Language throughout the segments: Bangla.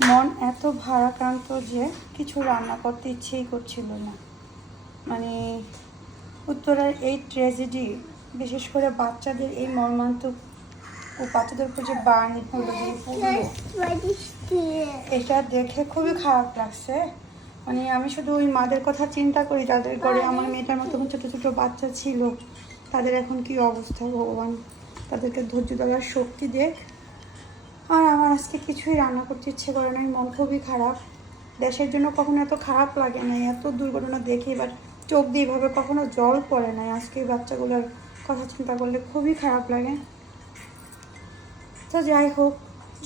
মন এত ভারাক্রান্ত যে কিছু রান্না করতে ইচ্ছেই করছিল না। মানে উত্তরার এই ট্র্যাজেডি, বিশেষ করে বাচ্চাদের এই মর্মান্তিক ও বাচ্চাদের উপর যে বার্ন হলো, যে পুরো এটা দেখে খুবই খারাপ লাগছে। মানে আমি শুধু ওই মাদের কথা চিন্তা করি, তাদের ঘরে আমার মেয়েটার মতো ছোটো ছোটো বাচ্চা ছিল, তাদের এখন কি অবস্থা। ভগবান তাদেরকে ধৈর্য ধরার শক্তি দেখ। আর আমার আজকে কিছুই রান্না করতে ইচ্ছে করে না, মন খুবই খারাপ। দেশের জন্য কখনো এত খারাপ লাগে না, এত দুর্ঘটনা দেখি, বাট চোখ দিয়ে এভাবে কখনো জল পড়ে নাই। আজকে বাচ্চাগুলোর কথা চিন্তা করলে খুবই খারাপ লাগে। তো যাই হোক,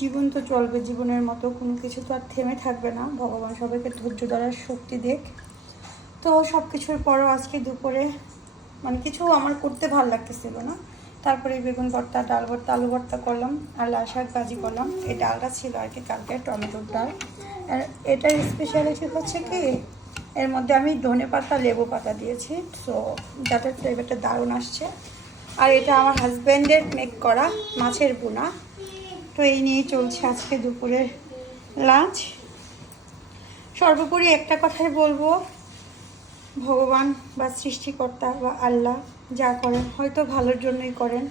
জীবন তো চলবে, জীবনের মতো কোনো কিছু তো আর থেমে থাকবে না। ভগবান সবাইকে ধৈর্য ধরার শক্তি দেখ। তো সব কিছুর পরও আজকে দুপুরে মানে কিছু আমার করতে ভালো লাগতেছিল না, তারপরে বেগুন ভর্তা, ডাল ভর্তা, আলু ভর্তা করলাম, আর লাল শাক ভাজি করলাম। এই ডালটা ছিল আর কি কালকে টমেটোর ডাল। আর এটার স্পেশালিটি হচ্ছে কি, এর মধ্যে আমি ধনে পাতা, লেবু পাতা দিয়েছি, সো যাতে ফ্লেভারটা দারুণ আসছে। আর এটা আমার হাজব্যান্ডের মেক করা মাছের বোনা। তো এই নিয়েই চলছে আজকে দুপুরের লাঞ্চ। সর্বোপরি একটা কথাই বলবো, ভগবান বা সৃষ্টিকর্তা বা আল্লাহ যা করেন হয়তো ভালোর জন্যই করেন।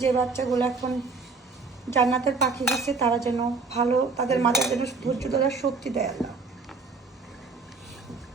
যে বাচ্চাগুলো এখন জান্নাতের পাখি হচ্ছে, তারা যেন ভালো, তাদের মাথার যেন ধৈর্য ধরার শক্তি দেয় আল্লাহ।